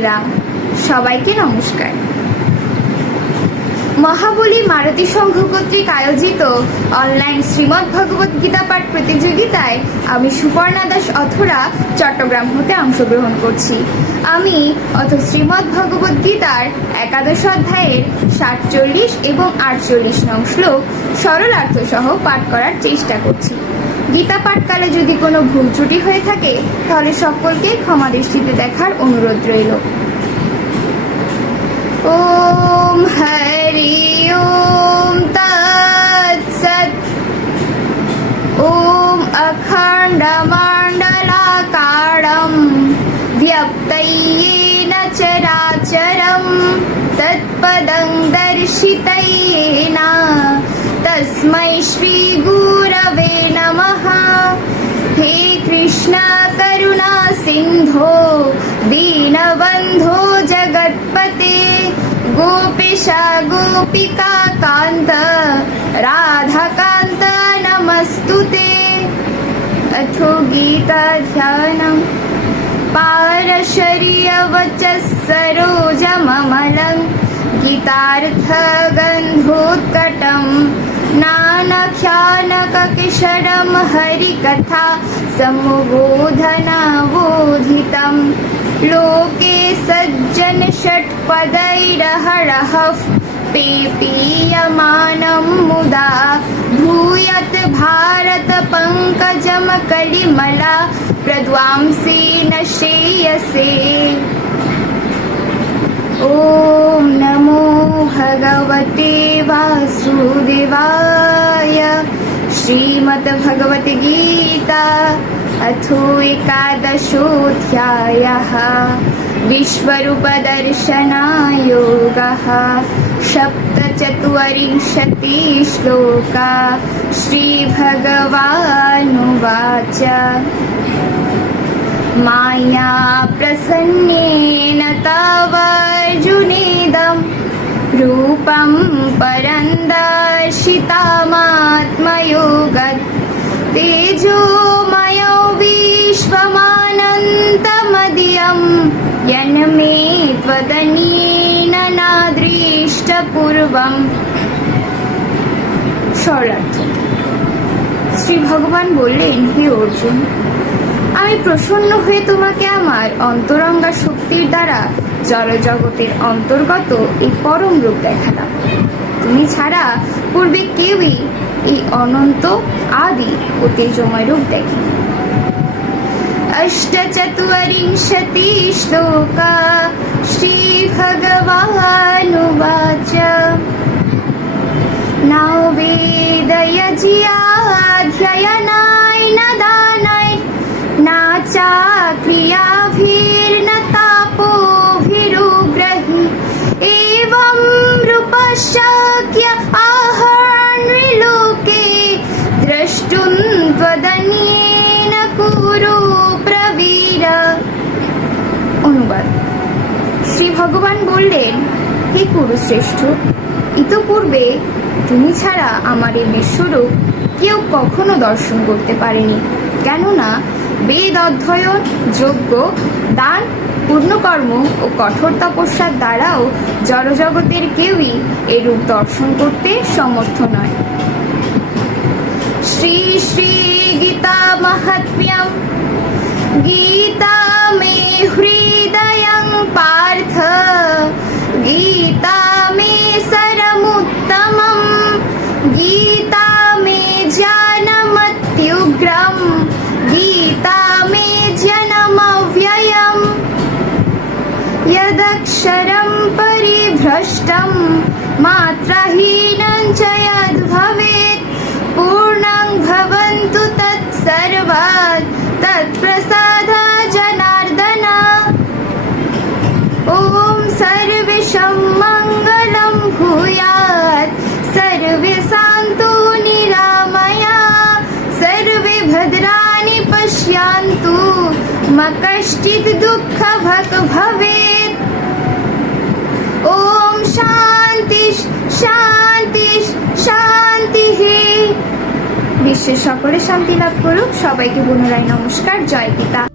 শ্রীরাম। সবাইকে নমস্কার। মহাবলী মারুতি সংঘ কর্তৃক আয়োজিত অনলাইন শ্রীমদ্ ভগবত গীতা পাঠ প্রতিযোগিতায় আমি সুপর্ণা দাস অথরা চট্টগ্রাম হতে অংশগ্রহণ করছি। আমি শ্রীমদ্ ভগবত গীতার একাদশ অধ্যায়ের 47 এবং 48 নং শ্লোক সরলার্থ সহ পাঠ করার চেষ্টা করছি। গীতা পাঠকালে যদি কোনো ভুল ত্রুটি হয়ে থাকে তাহলে সকলকে ক্ষমা দৃষ্টিতে দেখার অনুরোধ রইল। ওম হরি ওম তৎসৎ। ওম অখণ্ডমণ্ডলাকারম ব্যক্তয়েন চরাচরম তৎপদং দর্শিতেন তস্मै শ্রী গুরবে নমঃ। হে কৃষ্ণ করুণা সিন্ধো দীনবন্ধো জগৎপতে গোপীশা গোপিকা কান্ত রাধাকান্ত নমস্তুতে। अथो गीता ध्यानम् पारशर्यवचः सरोजममलं गीतार्थ गन्धोत्कटं नानाख्यानककिशरं हरिकथा सम्बोधनावोधितं लोके सज्जन षट्पदैरहरः पेपीयमानं मुदा भूयत् भारत पंकजम कलिमला प्रद्वांसी न श्रेयसे। ओम नमो भगवते वासुदेवाय। श्रीमद् भगवत गीता अथो एकादशोऽध्यायः विश्वरूपदर्शनयोगः। सप्तचत्वारिंशति श्लोका। श्रीभगवानुवाच माया प्रसन्नेन तवार्जुनेदं रूपं परं दर्शितमात्मयोगत् तेजोमयो विश्वमानन्तमदियं यन्मे त्वदन्येन नादृष्टपूर्वम्। সরলার্থ। শ্রী ভগবান বললেন, হে অর্জুন, আমি প্রসন্ন হয়ে তোমাকে আমার অন্তরঙ্গা শক্তির দ্বারা জড়জগতের অন্তর্গত এই পরম রূপ দেখালাম। তুমি ছাড়া পূর্বে কেউই এই অনন্ত আদি ও তেজময় রূপ দেখেনি। अष्टचत्वारिंशति श्लोका। श्री भगवानुवाच न वेदयज्ञाध्ययनाय न दानाय न चाक्रियाभिर्न तापोभिरुग्रहि एवं रूपशक्य आहर्नृलोके द्रष्टुं त्वदन्येन कुरु प्रवीर। অনুবাদ। শ্রী ভগবান বললেন, হে কুরুশ্রেষ্ঠ, ইতপূর্বে তুমি ছাড়া আমার এই বিশ্বরূপ কেউ কখনো দর্শন করতে পারেনি। কেননা বেদ অধ্যয়ন, যজ্ঞ, দান, পূর্ণকর্ম ও কঠোর তপস্যার দ্বারাও জড়জগতের কেউই এই রূপ দর্শন করতে সমর্থ নয়। শ্রী শ্রী গীতা মাহাত্ম্যম। গীতা মে হৃদয়ং পার্থ গীতা মে সরমুত্তমম গীতা মে জ্ঞানমত্যুগ্রম গীতা মে জ্ঞানমব্যয়ম यदक्षरं परिभ्रष्टं मात्राहीनं च यद्भवेत् पूर्णं भवन्तु तत्सर्वात् तत्प्रसादा जनार्दन। ॐ सर्वेषां मङ्गलं भूयात् सर्वे सन्तु निरामया सर्वे भद्राणि पश्यन्तु मा कश्चित् दुःखभाग् भवेत्। ओम शांति शांति शांति। বিশ্বের সকলে শান্তি লাভ করুক। সবাইকে পুনরায় নমস্কার। জয় গীতা।